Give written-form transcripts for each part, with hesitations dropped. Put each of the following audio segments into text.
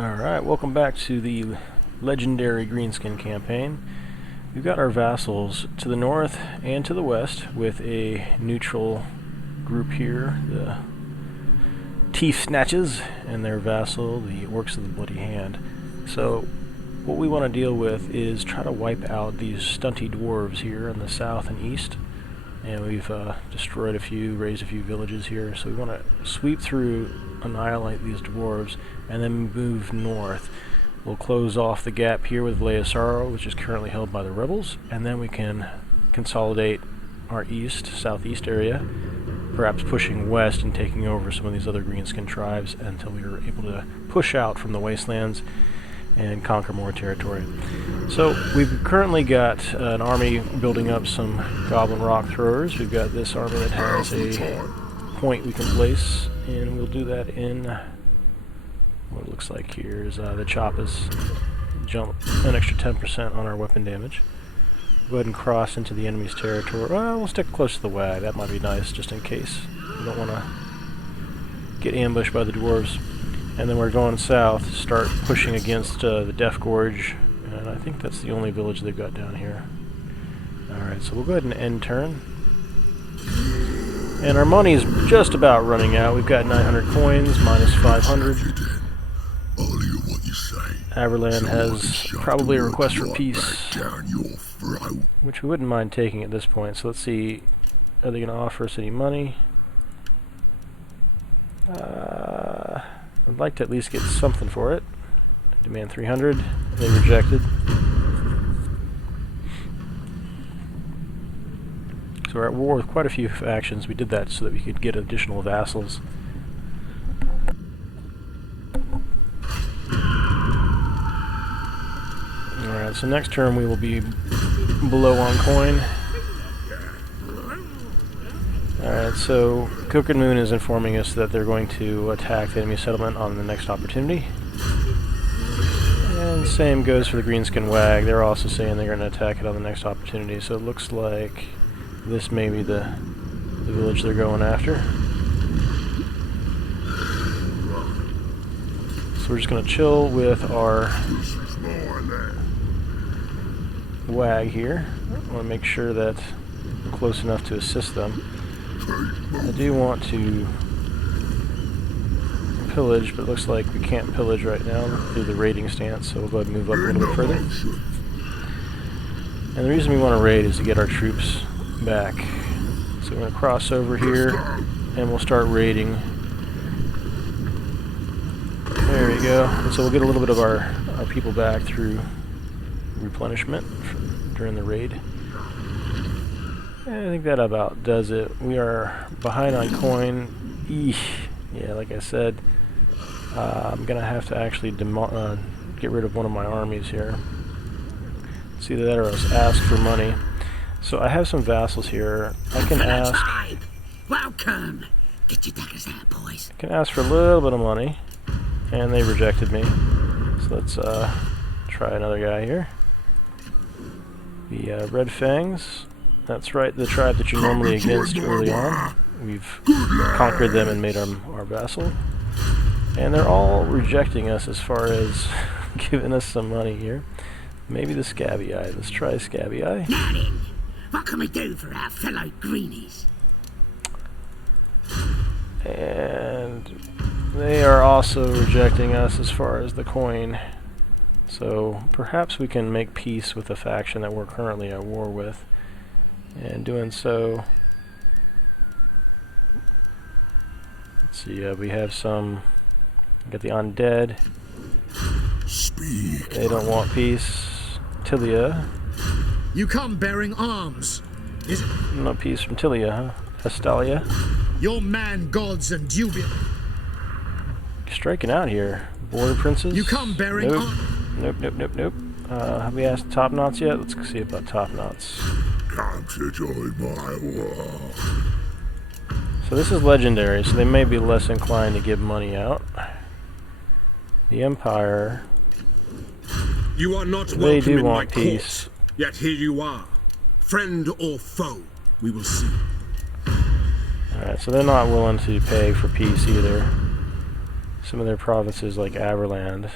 Alright, welcome back to the legendary Greenskin campaign. We've got our vassals to the north and to the west with a neutral group here, the Teeth Snatches, and their vassal, the Orcs of the Bloody Hand. So what we want to deal with is try to wipe out these stunty dwarves here in the south and east. And we've destroyed a few, razed a few villages here, so we want to sweep through, annihilate these dwarves, and then move north. We'll close off the gap here with Sorrow, which is currently held by the rebels, and then we can consolidate our southeast area, perhaps pushing west and taking over some of these other Greenskin tribes until we are able to push out from the wastelands and conquer more territory. So we've currently got an army building up some goblin rock throwers. We've got this army that has a point we can place, and we'll do that in what it looks like here is the Choppas jump an extra 10% on our weapon damage. Go ahead and cross into the enemy's territory. Well, we'll stick close to the wag. That might be nice just in case we don't want to get ambushed by the dwarves. And then we're going south to start pushing against the Death Gorge, and I think that's the only village they've got down here. Alright, so we'll go ahead and end turn. And our money's just about running out. We've got 900 coins, minus 500. Averland has probably a request for peace, which we wouldn't mind taking at this point. So let's see, are they going to offer us any money? I'd like to at least get something for it. Demand 300. They rejected. So we're at war with quite a few factions. We did that so that we could get additional vassals. Alright, so next turn we will be below on coin. Alright, so Cook and Moon is informing us that they're going to attack the enemy settlement on the next opportunity. And the same goes for the Greenskin Wag. They're also saying they're going to attack it on the next opportunity. So it looks like this may be the village they're going after. So we're just going to chill with our Wag here. I want to make sure that we're close enough to assist them. I do want to pillage, but it looks like we can't pillage right now through the raiding stance, so we'll go ahead and move up a little bit further. And the reason we want to raid is to get our troops back. So we're going to cross over here, and we'll start raiding. There we go. And so we'll get a little bit of our people back through replenishment during the raid. I think that about does it. We are behind on coin. Yeah, like I said, I'm going to have to actually get rid of one of my armies here. It's either that or else ask for money. So I have some vassals here. I can ask... Welcome! Get your daggers out, boys. I can ask for a little bit of money, and they rejected me. So let's try another guy here. The Red Fangs. That's right, the tribe that you're normally against early on. We've conquered them and made them our vassal. And they're all rejecting us as far as giving us some money here. Maybe the Scabby Eye. Let's try Scabby Eye. Now then, what can we do for our fellow greenies? And they are also rejecting us as far as the coin. So perhaps we can make peace with the faction that we're currently at war with. And doing so, let's see, we have some, we got the Undead. Speak. They don't want peace. Tilia. You come bearing arms. Is it? No peace from Tilia, huh? Estalia. Your man gods and dubious. Striking out here. Border Princes. You come bearing arms. Nope. Have we asked Top Knots yet? Let's see about Top Knots. Come to join my war. So this is legendary, so they may be less inclined to give money out. The Empire, you are not they welcome do in want my peace. court, yet here you are. Friend or foe, we will see. Alright, so they're not willing to pay for peace either. some of their provinces like Averland.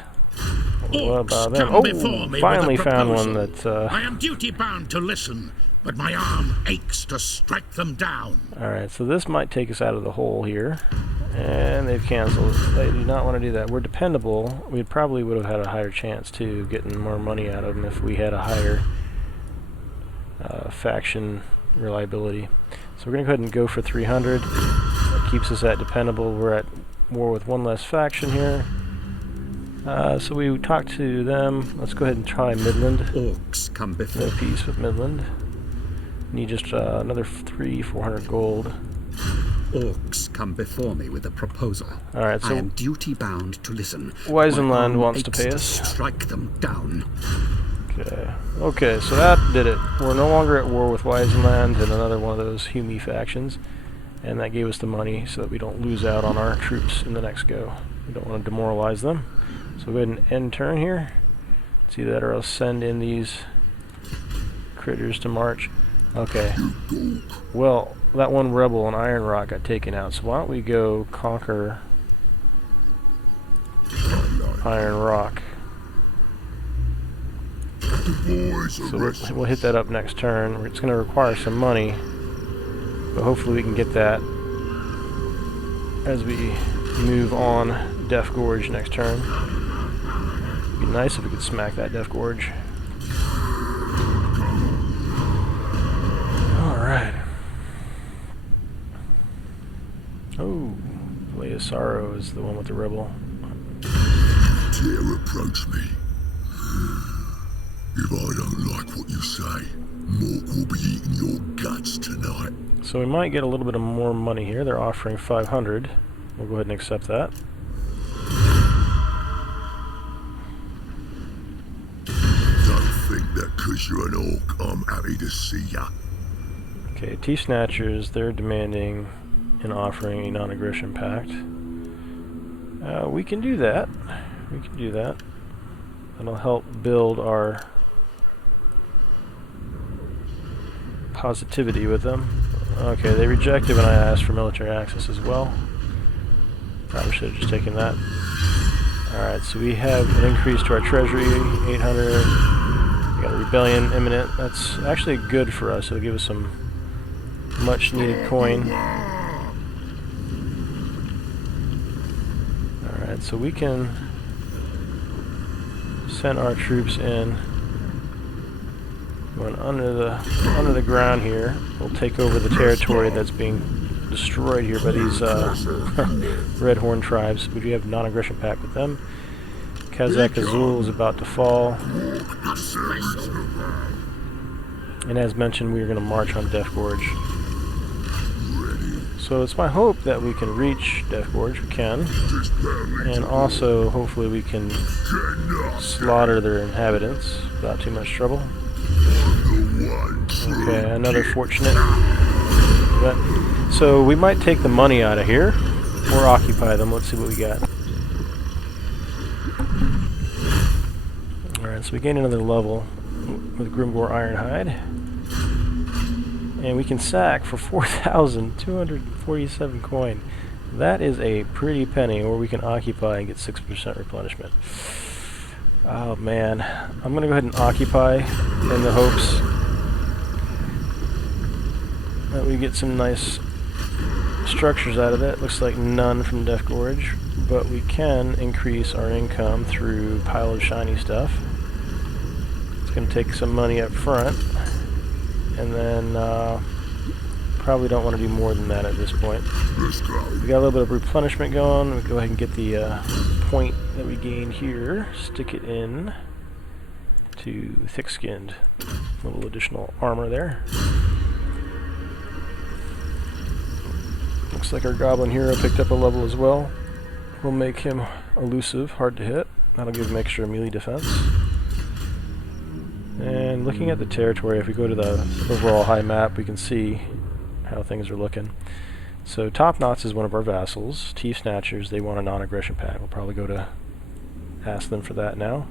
What about them? Come before me Oh, with finally a found one proposal. that... I am duty-bound to listen, but my arm aches to strike them down. Alright, so this might take us out of the hole here. And they've canceled. They do not want to do that. We're dependable. We probably would have had a higher chance, too, getting more money out of them if we had a higher faction reliability. So we're going to go ahead and go for 300. That keeps us at dependable. We're at war with one less faction here. So we talked to them. Let's go ahead and try Midland. Orcs come before No peace with Midland. Need just another 400 gold. Orcs come before me with a proposal. Alright, so I am duty-bound to listen. Weisenland My arm wants to aches pay us. Strike them down. Okay, so that did it. We're no longer at war with Weisenland and another one of those Hume factions. And that gave us the money so that we don't lose out on our troops in the next go. We don't want to demoralize them. So go ahead and end turn here. See that, or I'll send in these critters to march. Okay. Well, that one rebel in Iron Rock got taken out, so why don't we go conquer Iron Rock. So we'll hit that up next turn. It's going to require some money, but hopefully we can get that as we move on Death Gorge next turn. It'd be nice if we could smack that Death Gorge. Alright. Oh, Way of Sorrow is the one with the rebel. Dare approach me. If I don't like what you say, Mork will be eating your guts tonight. So we might get a little bit of more money here. They're offering 500. We'll go ahead and accept that. Don't think that 'cause you're an orc, I'm happy to see ya. Okay, Teeth Snatchers, they're demanding and offering a non-aggression pact. We can do that. We can do that. That'll help build our positivity with them. Okay, they rejected when I asked for military access as well. Probably should have just taken that. Alright, so we have an increase to our treasury, 800. We got a rebellion imminent. That's actually good for us. It'll give us some much needed coin. Alright, so we can send our troops in. Going under the ground here. We'll take over the territory that's being destroyed here by these Red Horn tribes. We do have non-aggression pact with them. Kazakh Azul is about to fall. And as mentioned, we are going to march on Death Gorge. So it's my hope that we can reach Death Gorge. We can. And also, hopefully we can slaughter their inhabitants without too much trouble. Okay, another fortunate. So we might take the money out of here, or occupy them. Let's see what we got. Alright, so we gained another level with Grimgore Ironhide. And we can sack for 4,247 coin. That is a pretty penny, or we can occupy and get 6% replenishment. Oh man, I'm going to go ahead and occupy in the hopes that we get some nice structures out of it. Looks like none from Death Gorge, but we can increase our income through Pile of Shiny Stuff. It's going to take some money up front, and then probably don't want to do more than that at this point. We got a little bit of replenishment going. We go ahead and get the point that we gained here, stick it in to Thick-Skinned. A little additional armor there. Looks like our Goblin Hero picked up a level as well. We'll make him elusive, hard to hit. That'll give him extra melee defense. And looking at the territory, if we go to the overall high map, we can see how things are looking. So Top Knots is one of our vassals. Teeth Snatchers, they want a non-aggression pact. We'll probably go to ask them for that now.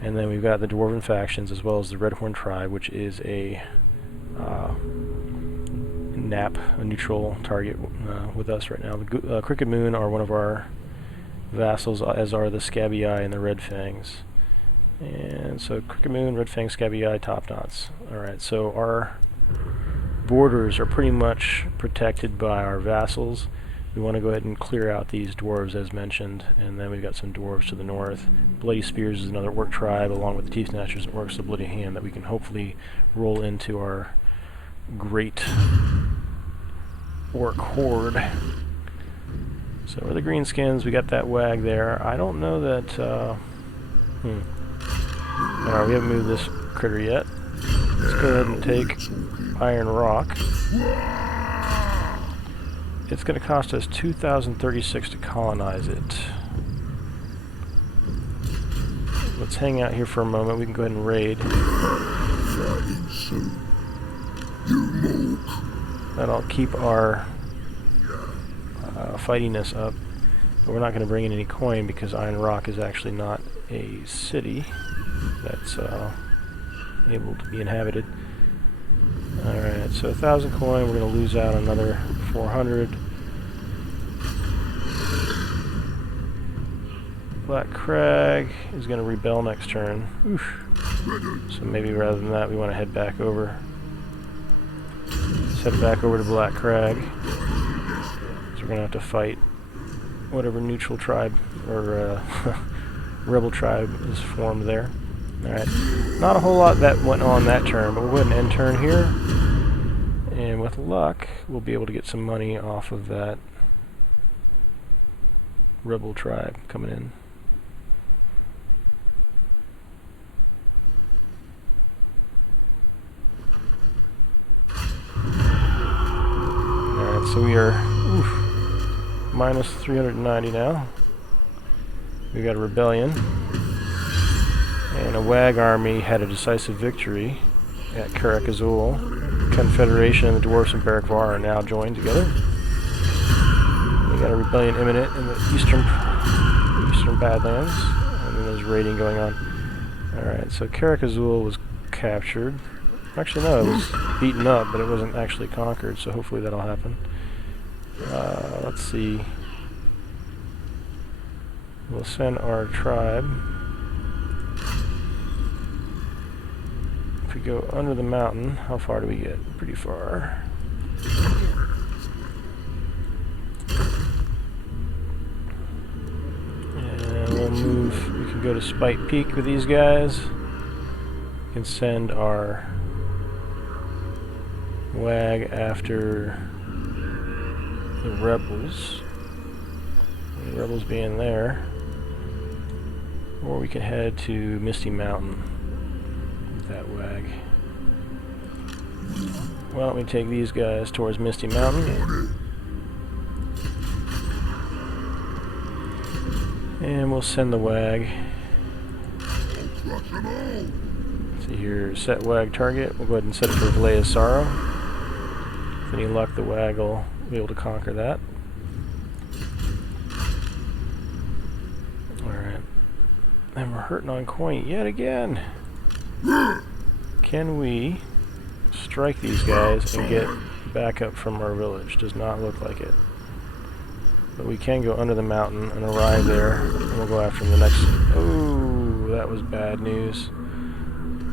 And then we've got the Dwarven factions as well as the Red Horn tribe, which is a NAP, a neutral target with us right now. The Crooked Moon are one of our vassals, as are the Scabby Eye and the Red Fangs. And so Crooked Moon, Red Fang, Scabby Eye, Top Knots. Alright, so our borders are pretty much protected by our vassals. We want to go ahead and clear out these dwarves as mentioned, and then we've got some dwarves to the north. Bloody Spears is another orc tribe, along with the Teeth Snatchers and Orcs of the Bloody Hand, that we can hopefully roll into our great orc horde. So we're the Greenskins, we got that wag there. I don't know that, Alright, we haven't moved this critter yet. Let's go ahead and take Iron Rock. It's going to cost us 2,036 to colonize it. Let's hang out here for a moment. We can go ahead and raid. That'll keep our fightiness up. But we're not going to bring in any coin because Iron Rock is actually not a city that's able to be inhabited. Alright, so 1,000 coin, we're going to lose out another 400. Black Crag is going to rebel next turn. Oof. So maybe rather than that, we want to head back over. Let's head back over to Black Crag. So we're going to have to fight whatever neutral tribe, or rebel tribe is formed there. Alright, not a whole lot that went on that turn, but we'll go ahead and end turn here. And with luck, we'll be able to get some money off of that rebel tribe coming in. Alright, so we are minus 390 now. We got a rebellion. And a Wag army had a decisive victory at Karak Azul. Confederation and the Dwarfs and Barakvar are now joined together. We got a rebellion imminent in the eastern Badlands, and then there's raiding going on. Alright, so Karak Azul was captured. Actually, no, it was beaten up, but it wasn't actually conquered, so hopefully that'll happen. Let's see. We'll send our tribe. If we go under the mountain, how far do we get? Pretty far. And we'll move, we can go to Spite Peak with these guys. We can send our Wag after the rebels. The rebels being there. Or we can head to Misty Mountain. That Wag. Why don't we take these guys towards Misty Mountain, and we'll send the Wag. Let's see here, set Wag target. We'll go ahead and set it for Valea's Sorrow. With any luck, the Wag will be able to conquer that. Alright. And we're hurting on coin yet again. Can we strike these guys and get backup from our village? Does not look like it. But we can go under the mountain and arrive there, and we'll go after them the next... Oh, that was bad news.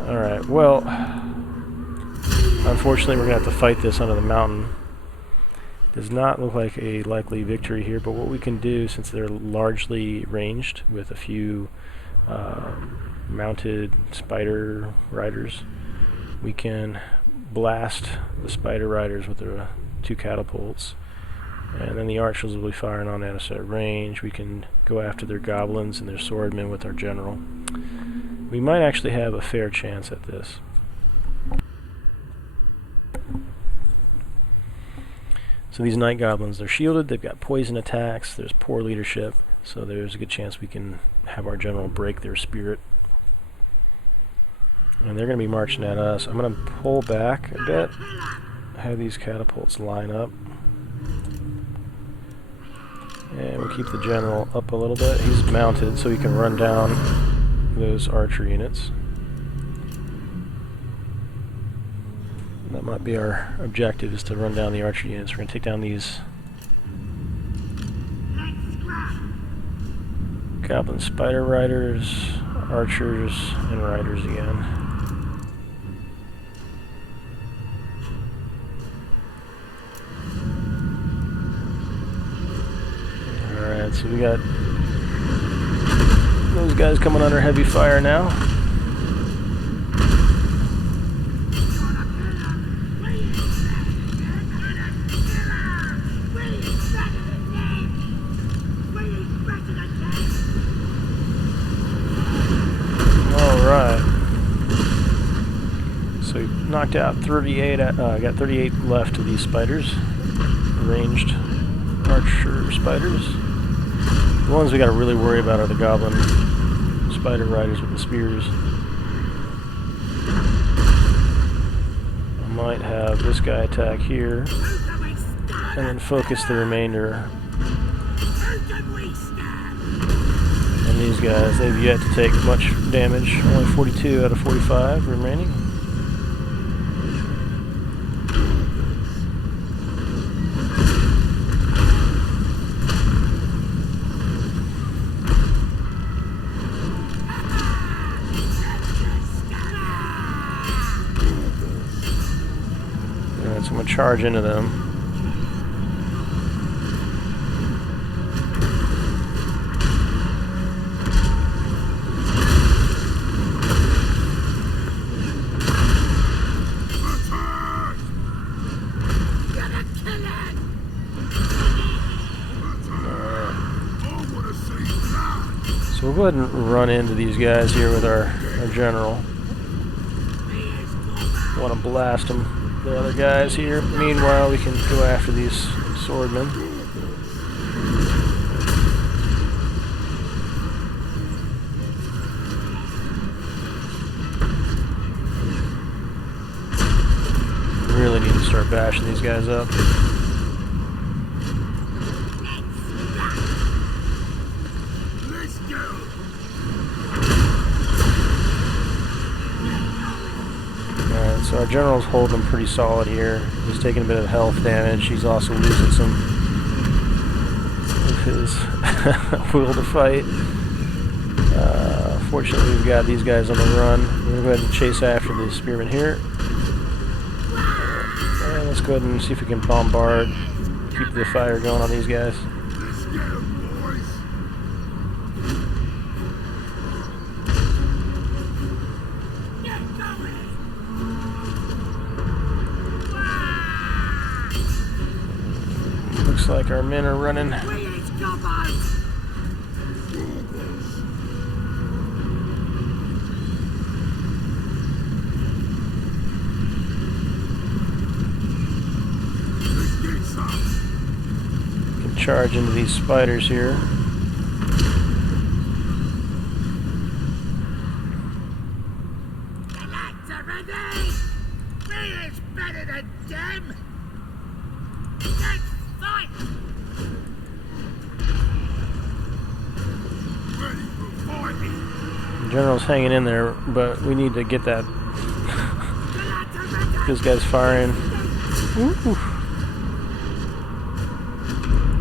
Alright, well, unfortunately we're going to have to fight this under the mountain. Does not look like a likely victory here, but what we can do, since they're largely ranged with a few mounted spider riders, we can blast the spider riders with the 2 catapults, and then the archers will be firing on at us at range. We can go after their goblins and their swordmen with our general. We might actually have a fair chance at this. So these night goblins, they're shielded, they've got poison attacks, there's poor leadership, so there's a good chance we can have our general break their spirit. And they're going to be marching at us. I'm going to pull back a bit, have these catapults line up. And we'll keep the general up a little bit. He's mounted, so he can run down those archer units. And that might be our objective, is to run down the archer units. We're going to take down these Goblin spider riders, archers, and riders again. Alright, so we got those guys coming under heavy fire now. So we knocked out 38, got 38 left of these spiders, ranged archer spiders. The ones we got to really worry about are the goblin spider riders with the spears. I might have this guy attack here, and then focus the remainder. And these guys, they've yet to take much damage, only 42 out of 45 remaining. Alright, so I'm going to charge into them. So we'll go ahead and run into these guys here with our general. Want to blast them, the other guys here. Meanwhile, we can go after these swordmen. Really need to start bashing these guys up. So our general's holding him pretty solid here. He's taking a bit of health damage. He's also losing some of his will to fight. Fortunately, we've got these guys on the run. We're going to go ahead and chase after the spearmen here. And let's go ahead and see if we can bombard, keep the fire going on these guys. Looks like our men are running. Can charge into these spiders here. General's hanging in there, but we need to get that. This guy's firing. Ooh.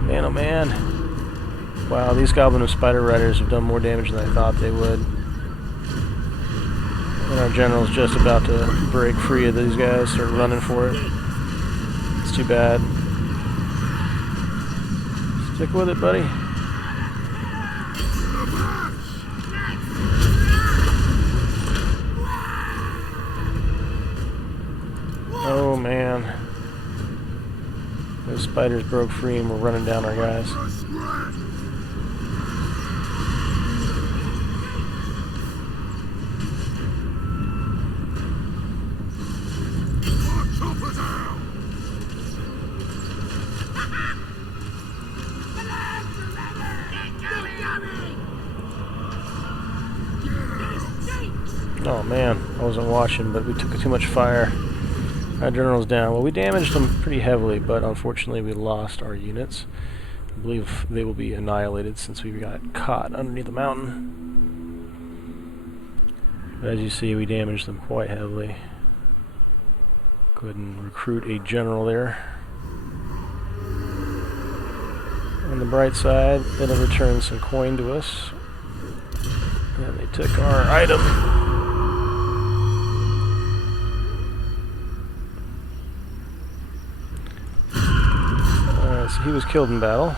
Man, oh man. Wow, these goblin and spider riders have done more damage than I thought they would. And our general's just about to break free of these guys, start running for it. It's too bad. Stick with it, buddy. Oh man. Those spiders broke free and we're running down our guys. Oh man, I wasn't watching, but we took too much fire. Our general's down. Well, we damaged them pretty heavily, but unfortunately we lost our units. I believe they will be annihilated since we got caught underneath the mountain. But as you see, we damaged them quite heavily. Go ahead and recruit a general there. On the bright side, it'll return some coin to us And they took our item. Alright, so he was killed in battle.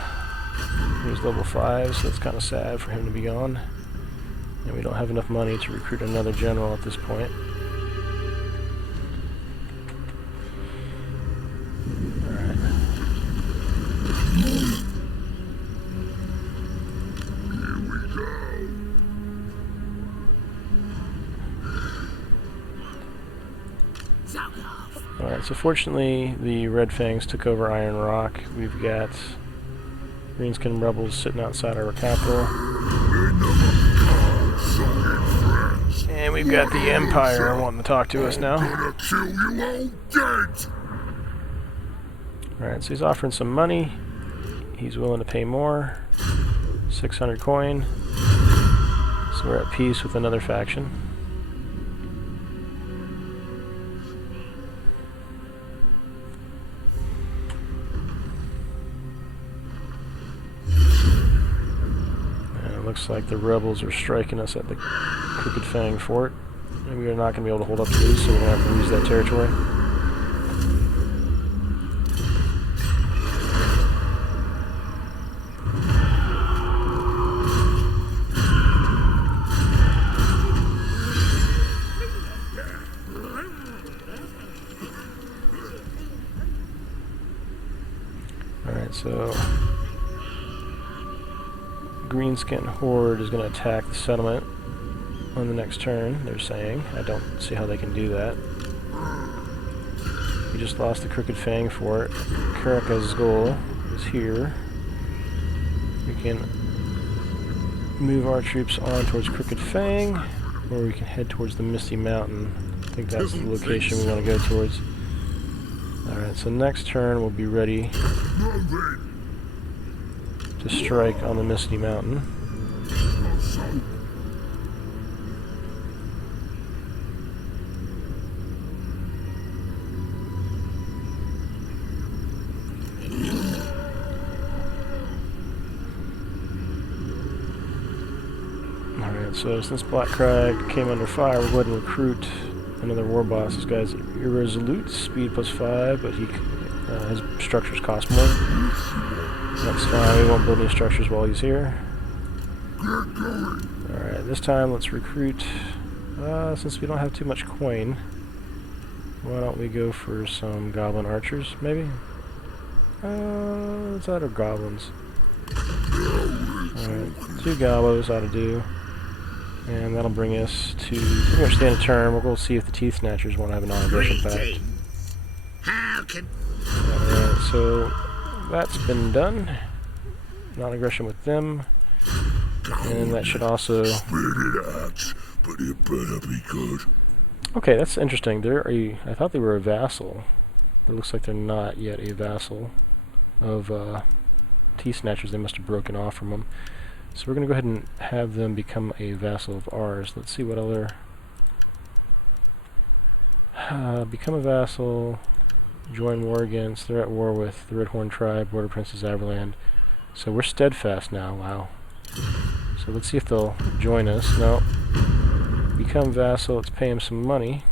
He was level 5, so it's kind of sad for him to be gone. And we don't have enough money to recruit another general at this point. Alright. Here we go. Alright, so fortunately the Red Fangs took over Iron Rock. We've got Greenskin rebels sitting outside our capital. And we've got the Empire wanting to talk to us now. Gonna kill you all dead. Alright, so he's offering some money. He's willing to pay more. 600 coin. So we're at peace with another faction. Looks like the rebels are striking us at the Crooked Fang Fort, and we are not going to be able to hold up to these, so we're going to have to lose that territory. Alright, so Greenskin Horde is going to attack the settlement on the next turn, they're saying. I don't see how they can do that. We just lost the Crooked Fang Fort. Karaka's goal is here. We can move our troops on towards Crooked Fang, or we can head towards the Misty Mountain. I think that's the location we want to go towards. Alright, so next turn we'll be ready to strike on the Misty Mountain. Alright, so since Black Crag came under fire, we'll go ahead and recruit another war boss. This guy's irresolute, speed +5, but his structures cost more. That's fine, we won't build any structures while he's here. Alright, this time let's recruit, since we don't have too much coin, why don't we go for some goblin archers, maybe? Let's add our goblins. Alright, 2 gallows ought to do. And that'll bring us to pretty much the end of turn. We'll go see if the Teeth Snatchers want to have a non-aggression pact. Alright, so that's been done. Non-aggression with them. And that should also... But it better be good. Okay, that's interesting. I thought they were a vassal. It looks like they're not yet a vassal of Teeth Snatchers. They must have broken off from them. So we're going to go ahead and have them become a vassal of ours. Let's see what other... become a vassal, join war against, they're at war with the Red Horn Tribe, Border Princes, Averland. So we're steadfast now, wow. So let's see if they'll join us. No. Become vassal, let's pay him some money.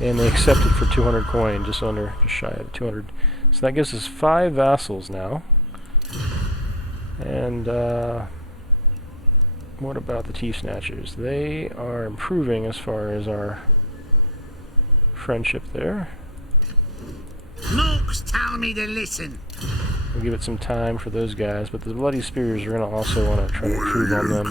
And they accepted for 200 coin, just shy of 200. So that gives us 5 vassals now. And what about the Teeth Snatchers? They are improving as far as our friendship there. Mooks tell me to listen. We'll give it some time for those guys, but the Bloody Spears are going to also want to try to improve on them.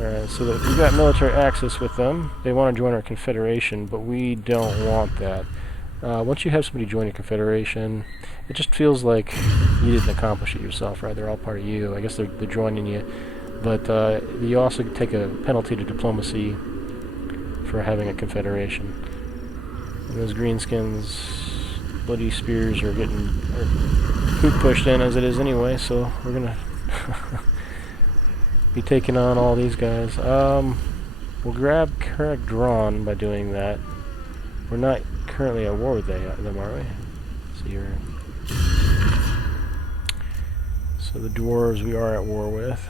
Alright, so we've got military access with them. They want to join our confederation, but we don't want that. Once you have somebody join your confederation, it just feels like you didn't accomplish it yourself, right? They're all part of you. I guess they're joining you. But you also take a penalty to diplomacy for having a confederation. And those Greenskins, Bloody Spears are getting poop pushed in as it is anyway, so we're going to be taking on all these guys. We'll grab Carrick Drawn by doing that. We're not currently at war with them, are we? See here. So the dwarves we are at war with.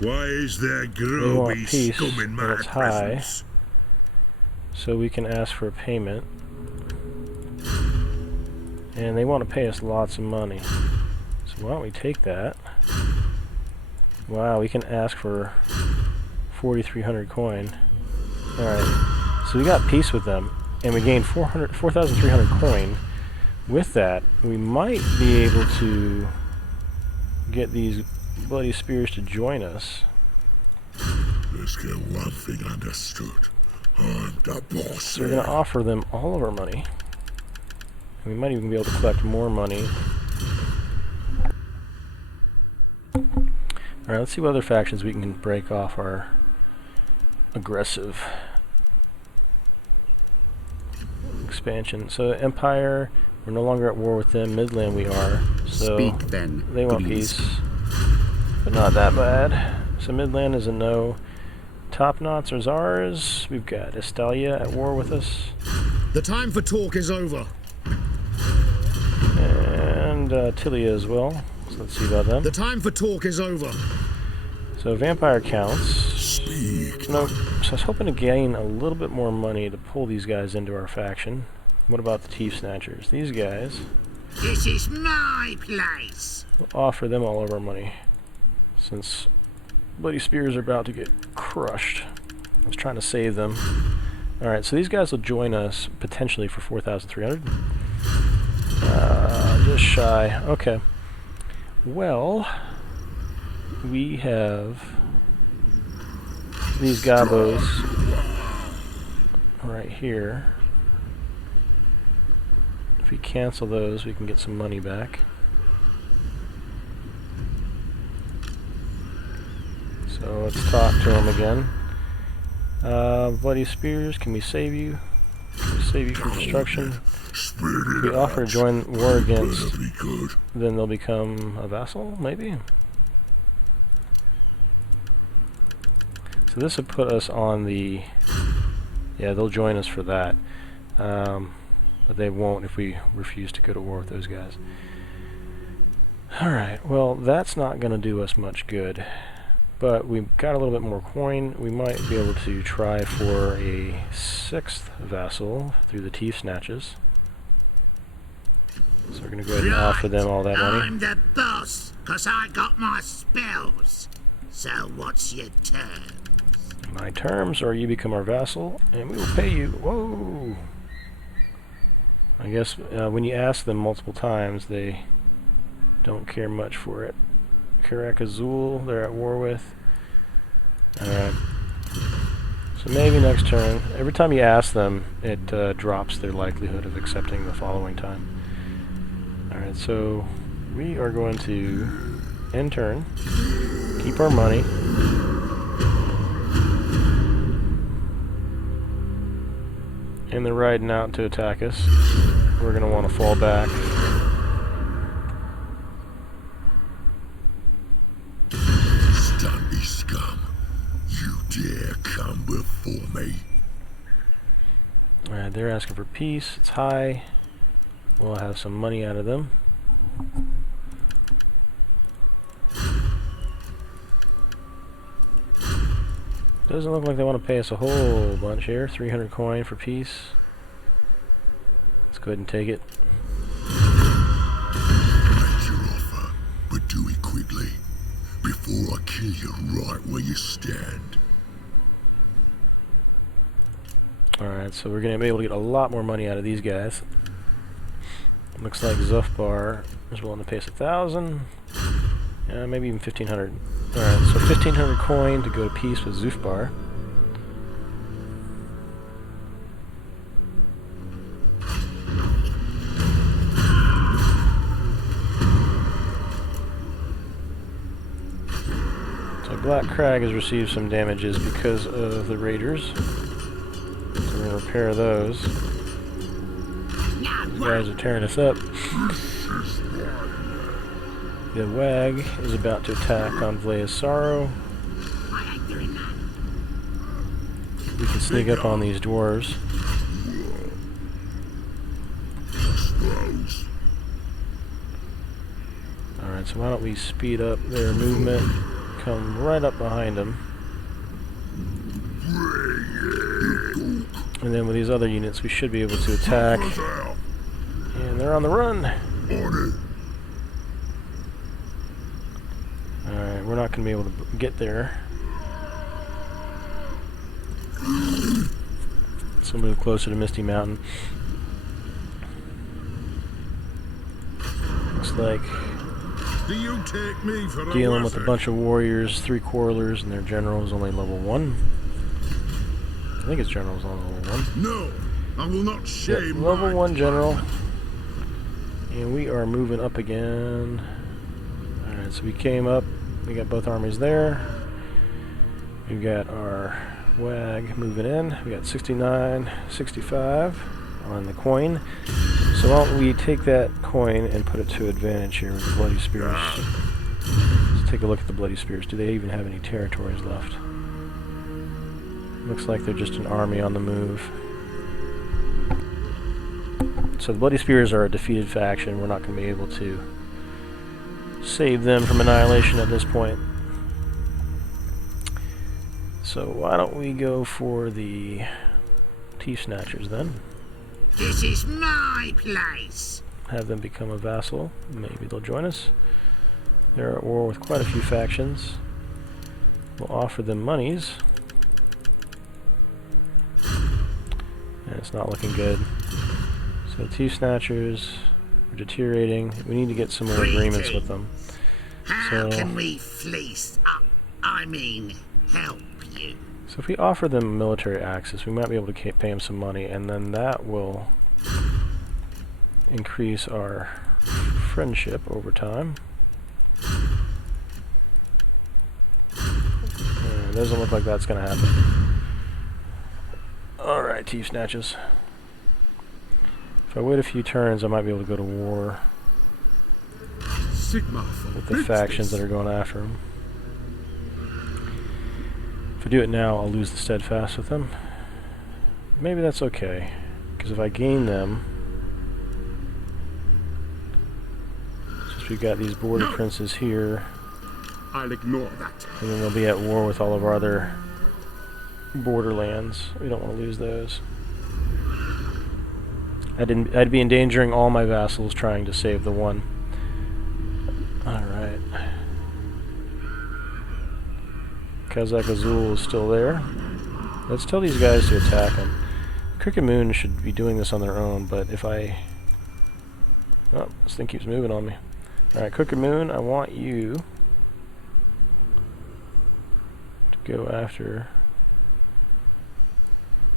Why is there They want grubby peace, scum in but my it's high. presence? So we can ask for a payment. And they want to pay us lots of money. So why don't we take that? Wow, we can ask for 4,300 coin. Alright, so we got peace with them, and we gained 4,300 coin. With that, we might be able to get these bloody spears to join us. Let's get one thing understood. I'm the boss. So we're going to offer them all of our money. And we might even be able to collect more money. Alright, let's see what other factions we can break off our aggressive expansion. So Empire, we're no longer at war with them. Midland we are. So Speak then, they want peace. But not that bad. So Midland is a no. Top Knots are ours. We've got Estalia at war with us. The time for talk is over. And Tilia as well. So let's see about them. The time for talk is over. So Vampire counts. Nope. So I was hoping to gain a little bit more money to pull these guys into our faction. What about the Thief Snatchers? These guys. This is my place. We'll offer them all of our money. Since Bloody Spears are about to get crushed. I was trying to save them. Alright, so these guys will join us potentially for 4,300. Just shy. Okay. Well, we have these gobos right here. If we cancel those, we can get some money back. So let's talk to them again. Bloody Spears, can we save you? Can we save you from destruction? If we offer to join war against, then they'll become a vassal, maybe? So this would put us on the... Yeah, they'll join us for that. But they won't if we refuse to go to war with those guys. Alright, well, that's not going to do us much good. But we've got a little bit more coin. We might be able to try for a 6th vassal through the Thief Snatches. So we're going to go ahead and offer them all that money. I'm the boss, 'cause I got my spells. So what's your terms? My terms are you become our vassal, and we will pay you. Whoa! I guess when you ask them multiple times, they don't care much for it. Karak Azul, they're at war with. Alright. So maybe next turn. Every time you ask them, it drops their likelihood of accepting the following time. Alright, so we are going to end turn. Keep our money. And they're riding out to attack us. We're going to want to fall back. Stunty scum, you dare come before me? Alright, they're asking for peace. It's high. We'll have some money out of them. Doesn't look like they want to pay us a whole bunch here. 300 coin for peace. Let's go ahead and take it. Make your offer, but do it quickly, before I kill you right where you stand. Alright, so we're going to be able to get a lot more money out of these guys. Looks like Zufbar is willing to pay us 1,000. Maybe even 1,500. Alright, so 1,500 coin to go to peace with Zufbar. So Black Crag has received some damages because of the raiders. So we're going to repair those. These guys are tearing us up. The Wag is about to attack on Vlaea's Sorrow. We can sneak up on these dwarves. Alright, so why don't we speed up their movement, come right up behind them. And then with these other units we should be able to attack. And they're on the run! Alright, we're not going to be able to get there. So we'll move closer to Misty Mountain. Looks like Do you take me for dealing with a bunch of warriors, 3 quarrelers, and their general is only level 1. I think his general is only level 1. No, I will not shame level 1 general. And we are moving up again. Alright, so we came up. We got both armies there. We've got our WAG moving in. We got 69, 65 on the coin. So why don't we take that coin and put it to advantage here with the Bloody Spears. Let's take a look at the Bloody Spears. Do they even have any territories left? Looks like they're just an army on the move. So the Bloody Spears are a defeated faction. We're not going to be able to save them from annihilation at this point. So why don't we go for the Teeth Snatchers then? This is my place. Have them become a vassal. Maybe they'll join us. They're at war with quite a few factions. We'll offer them monies. And it's not looking good. So Teeth Snatchers are deteriorating. We need to get some more agreements with them. How can we fleece up? I mean, help you. So if we offer them military access, we might be able to pay them some money, and then that will increase our friendship over time. And it doesn't look like that's going to happen. Alright, Teeth Snatches. If I wait a few turns, I might be able to go to war with the factions that are going after them. If I do it now, I'll lose the steadfast with them. Maybe that's okay, because if I gain them, since we've got these border princes here, I'll ignore that. and then they'll be at war with all of our other borderlands. We don't want to lose those. I'd be endangering all my vassals trying to save the one. Alright. Kazakh Azul is still there. Let's tell these guys to attack him. Cricket Moon should be doing this on their own, but if I... Oh, this thing keeps moving on me. Alright, Cricket Moon, I want you to go after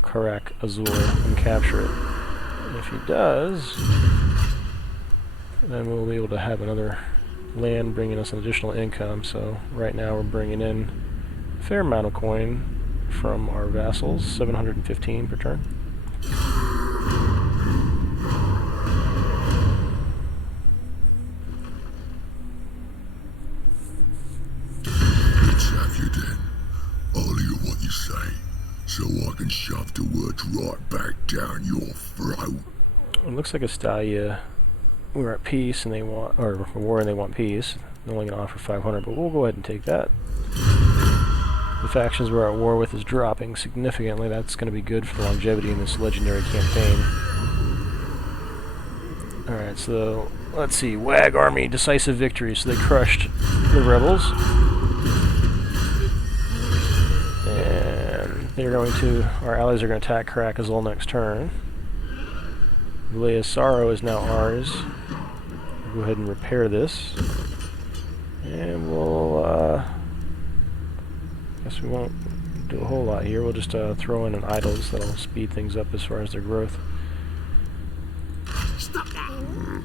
Karak Azul and capture it. If he does, then we'll be able to have another land bringing us an additional income. So right now we're bringing in a fair amount of coin from our vassals, 715 per turn. Let's have you then. I'll hear what you say, so I can shove the words right back down your throat. It looks like Estalia, we're at peace and they want, or war and they want peace. They're only going to offer 500, but we'll go ahead and take that. The factions we're at war with is dropping significantly. That's going to be good for the longevity in this legendary campaign. Alright, so let's see. WAG Army, decisive victory. So they crushed the rebels. And they're going to, our allies are going to attack Karakazul next turn. Vilea's Sorrow is now ours. We'll go ahead and repair this. And we'll, guess we won't do a whole lot here. We'll just throw in an idols that'll speed things up as far as their growth. Stop that!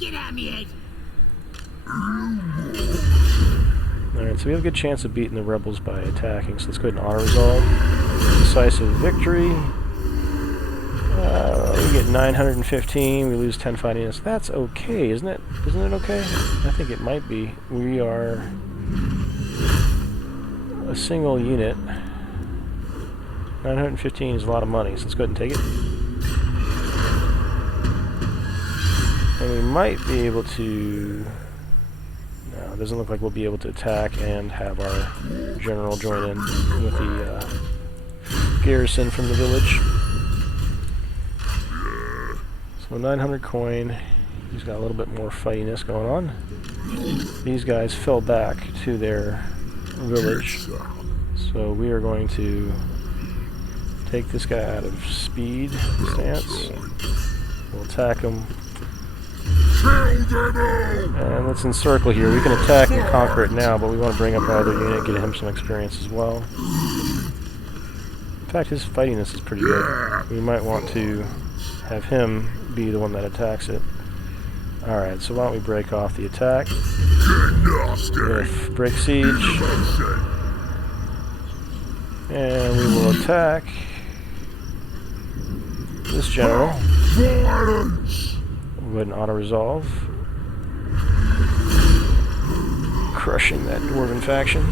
Get out of me head! Alright, so we have a good chance of beating the rebels by attacking, so let's go ahead and auto-resolve. Decisive victory. We get 915, we lose 10 fighting units. That's okay, isn't it? Isn't it okay? I think it might be. We are a single unit. 915 is a lot of money, so let's go ahead and take it. And we might be able to Now, it doesn't look like we'll be able to attack and have our general join in with the garrison from the village. So 900 coin. He's got a little bit more fightiness going on. These guys fell back to their village. So we are going to take this guy out of speed stance. We'll attack him. And let's encircle here. We can attack and conquer it now, but we want to bring up our other unit, get him some experience as well. In fact, his fightiness is pretty good. We might want to have him be the one that attacks it. Alright, so why don't we break off the attack with break siege. And we will attack this general. We'll go ahead and auto-resolve. Crushing that dwarven faction.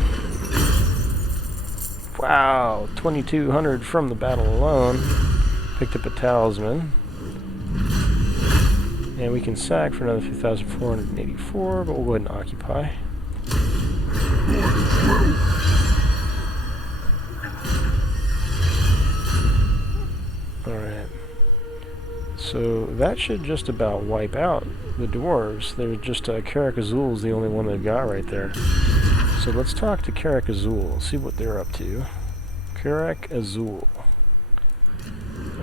Wow, 2,200 from the battle alone. Picked up a talisman. And we can sack for another 3,484, but we'll go ahead and occupy. Alright. So that should just about wipe out the dwarves. There's just Karak Azul is the only one they've got right there. So let's talk to Karak Azul, see what they're up to. Karak Azul.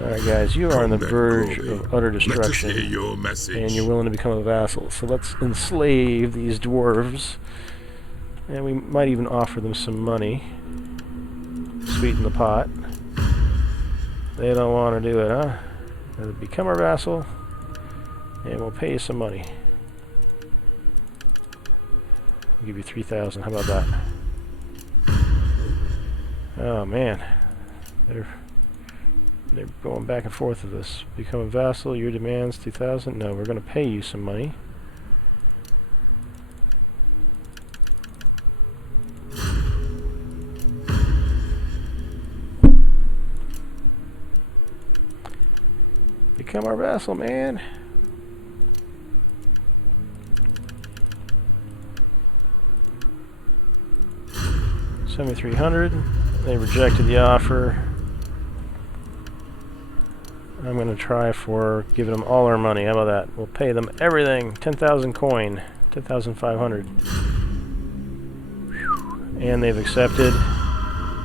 Alright guys, you are on the verge of utter destruction, and you're willing to become a vassal. So let's enslave these dwarves, and we might even offer them some money. Sweeten the pot. They don't want to do it, huh? They'll become our vassal, and we'll pay you some money. We'll give you 3,000, how about that? Oh man, they're going back and forth with this. Become a vassal, your demands 2,000. No, we're going to pay you some money. Become our vassal, man. $7,300. They rejected the offer. I'm going to try for giving them all our money. How about that? We'll pay them everything. 10,000 coin. 10,500. And they've accepted.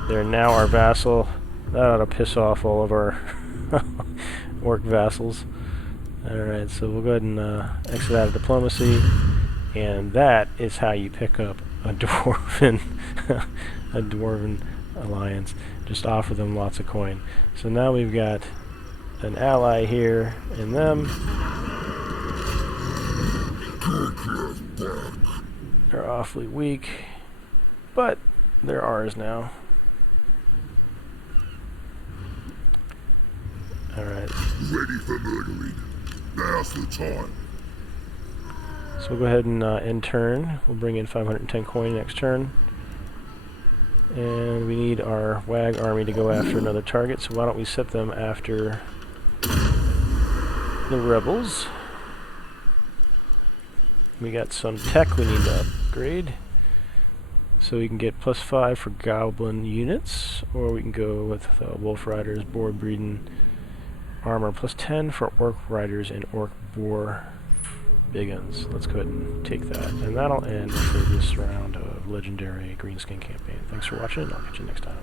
They're now our vassal. That ought to piss off all of our orc vassals. Alright, so we'll go ahead and exit out of diplomacy. And that is how you pick up a dwarven a dwarven alliance. Just offer them lots of coin. So now we've got an ally here in them. They're awfully weak, but they're ours now. Alright. Ready for murdering. Now's the time. So we'll go ahead and end turn. We'll bring in 510 coin next turn. And we need our WAG army to go after another target, so why don't we set them after the rebels. We got some tech we need to upgrade. So we can get +5 for goblin units, or we can go with wolf riders, boar breeding armor, +10 for orc riders and orc boar big guns. Let's go ahead and take that. And that'll end for this round of Legendary Greenskin campaign. Thanks for watching, and I'll catch you next time.